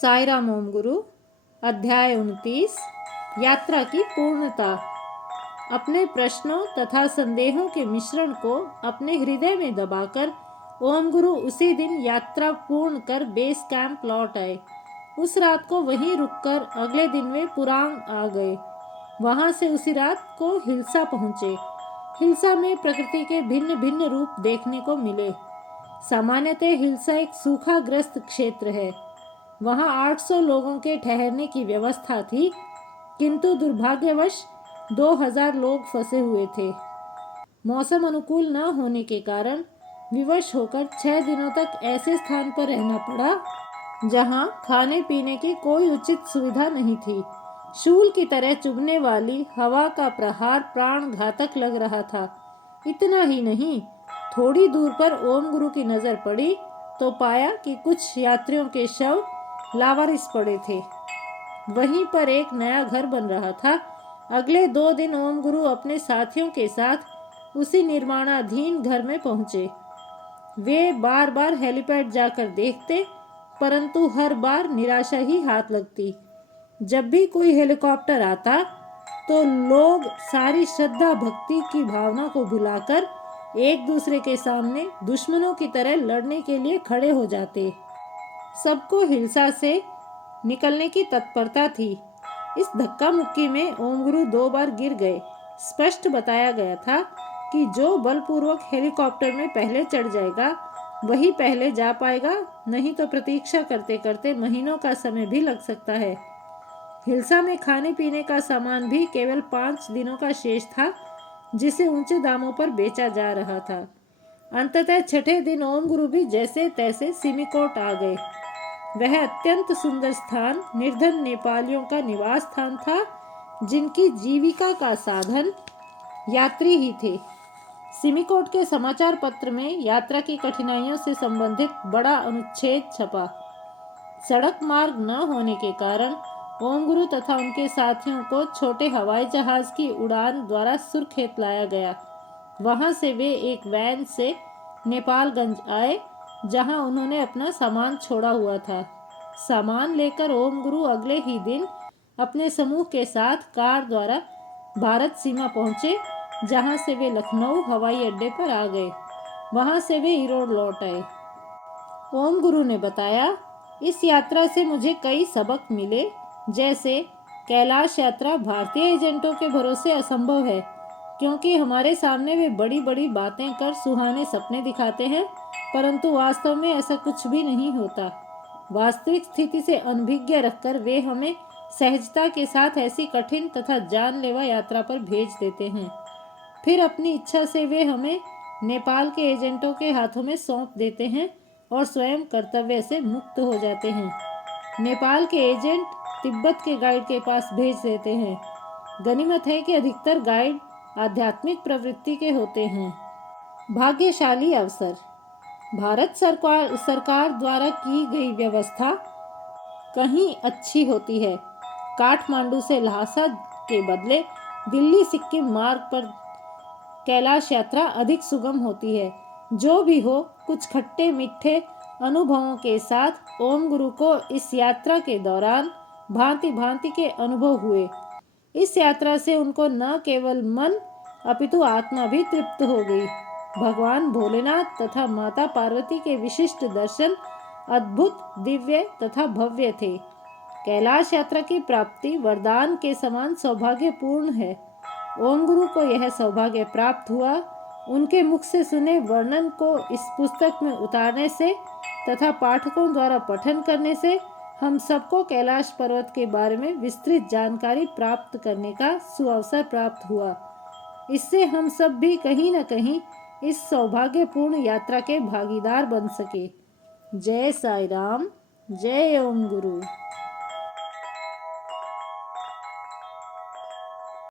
साई राम ओम गुरु। अध्याय 29। यात्रा की पूर्णता। अपने प्रश्नों तथा संदेहों के मिश्रण को अपने हृदय में दबाकर ओम गुरु उसी दिन यात्रा पूर्ण कर बेस कैंप लौट आए। उस रात को वहीं रुककर अगले दिन वे पुरांग आ गए। वहां से उसी रात को हिल्सा पहुंचे। हिल्सा में प्रकृति के भिन्न भिन्न रूप देखने को मिले। सामान्यतः हिल्सा एक सूखाग्रस्त क्षेत्र है। वहां 800 लोगों के ठहरने की व्यवस्था थी, किंतु दुर्भाग्यवश 2000 लोग फंसे हुए थे। मौसम अनुकूल न होने के कारण विवश होकर 6 दिनों तक ऐसे स्थान पर रहना पड़ा जहां खाने पीने की कोई उचित सुविधा नहीं थी। शूल की तरह चुभने वाली हवा का प्रहार प्राण घातक लग रहा था। इतना ही नहीं, थोड़ी दूर पर ओम गुरु की नजर पड़ी तो पाया कि कुछ यात्रियों के शव लावारिस पड़े थे। वहीं पर एक नया घर बन रहा था। अगले 2 दिन ओम गुरु अपने साथियों के साथ उसी निर्माणाधीन घर में पहुंचे। वे बार बार हेलीपैड जाकर देखते, परंतु हर बार निराशा ही हाथ लगती। जब भी कोई हेलीकॉप्टर आता तो लोग सारी श्रद्धा भक्ति की भावना को भुलाकर एक दूसरे के सामने दुश्मनों की तरह लड़ने के लिए खड़े हो जाते। सबको हिल्सा से निकलने की तत्परता थी। इस धक्का मुक्की में ओम गुरु 2 बार गिर गए। स्पष्ट बताया गया था कि जो बलपूर्वक हेलीकॉप्टर में पहले चढ़ जाएगा वही पहले जा पाएगा, नहीं तो प्रतीक्षा करते करते महीनों का समय भी लग सकता है। हिल्सा में खाने पीने का सामान भी केवल 5 दिनों का शेष था, जिसे ऊंचे दामों पर बेचा जा रहा था। अंततः 6ठे दिन ओम गुरु भी जैसे तैसे सिमिकोट आ गए। वह अत्यंत सुंदर स्थान निर्धन नेपालियों का निवास स्थान था, जिनकी जीविका का साधन यात्री ही थे। सिमिकोट के समाचार पत्र में यात्रा की कठिनाइयों से संबंधित बड़ा अनुच्छेद छपा। सड़क मार्ग न होने के कारण ओम गुरु तथा उनके साथियों को छोटे हवाई जहाज की उड़ान द्वारा सुरखेत लाया गया। वहां से वे एक वैन से नेपालगंज आए, जहां उन्होंने अपना सामान छोड़ा हुआ था। सामान लेकर ओम गुरु अगले ही दिन अपने समूह के साथ कार द्वारा भारत सीमा पहुंचे, जहां से वे लखनऊ हवाई अड्डे पर आ गए। वहां से वे ईरोड लौट आए। ओम गुरु ने बताया, इस यात्रा से मुझे कई सबक मिले। जैसे कैलाश यात्रा भारतीय एजेंटों के भरोसे असंभव है, क्योंकि हमारे सामने वे बड़ी बड़ी बातें कर सुहाने सपने दिखाते हैं, परंतु वास्तव में ऐसा कुछ भी नहीं होता। वास्तविक स्थिति से अनभिज्ञ रखकर वे हमें सहजता के साथ ऐसी कठिन तथा जानलेवा यात्रा पर भेज देते हैं। फिर अपनी इच्छा से वे हमें नेपाल के एजेंटों के हाथों में सौंप देते हैं और स्वयं कर्तव्य से मुक्त हो जाते हैं। नेपाल के एजेंट तिब्बत के गाइड के पास भेज देते हैं। गनीमत है कि अधिकतर गाइड आध्यात्मिक प्रवृत्ति के होते हैं। भाग्यशाली अवसर। भारत सरकार द्वारा की गई व्यवस्था कहीं अच्छी होती है। काठमांडू से ल्हासा के बदले दिल्ली सिक्किम मार्ग पर कैलाश यात्रा अधिक सुगम होती है। जो भी हो, कुछ खट्टे मीठे अनुभवों के साथ ओम गुरु को इस यात्रा के दौरान भांति भांति के अनुभव हुए। इस यात्रा से उनको न केवल मन अपितु आत्मा भी तृप्त हो गई। भगवान भोलेनाथ तथा माता पार्वती के विशिष्ट दर्शन अद्भुत, दिव्य तथा भव्य थे। कैलाश यात्रा की प्राप्ति वरदान के समान सौभाग्यपूर्ण है। ओम गुरु को यह सौभाग्य प्राप्त हुआ। उनके मुख से सुने वर्णन को इस पुस्तक में उतारने से तथा पाठकों द्वारा पठन करने से हम सबको कैलाश पर्वत के बारे में विस्तृत जानकारी प्राप्त करने का सुअवसर प्राप्त हुआ। इससे हम सब भी कहीं न कहीं इस सौभाग्यपूर्ण यात्रा के भागीदार बन सके। जय साई राम, जय ओम गुरु।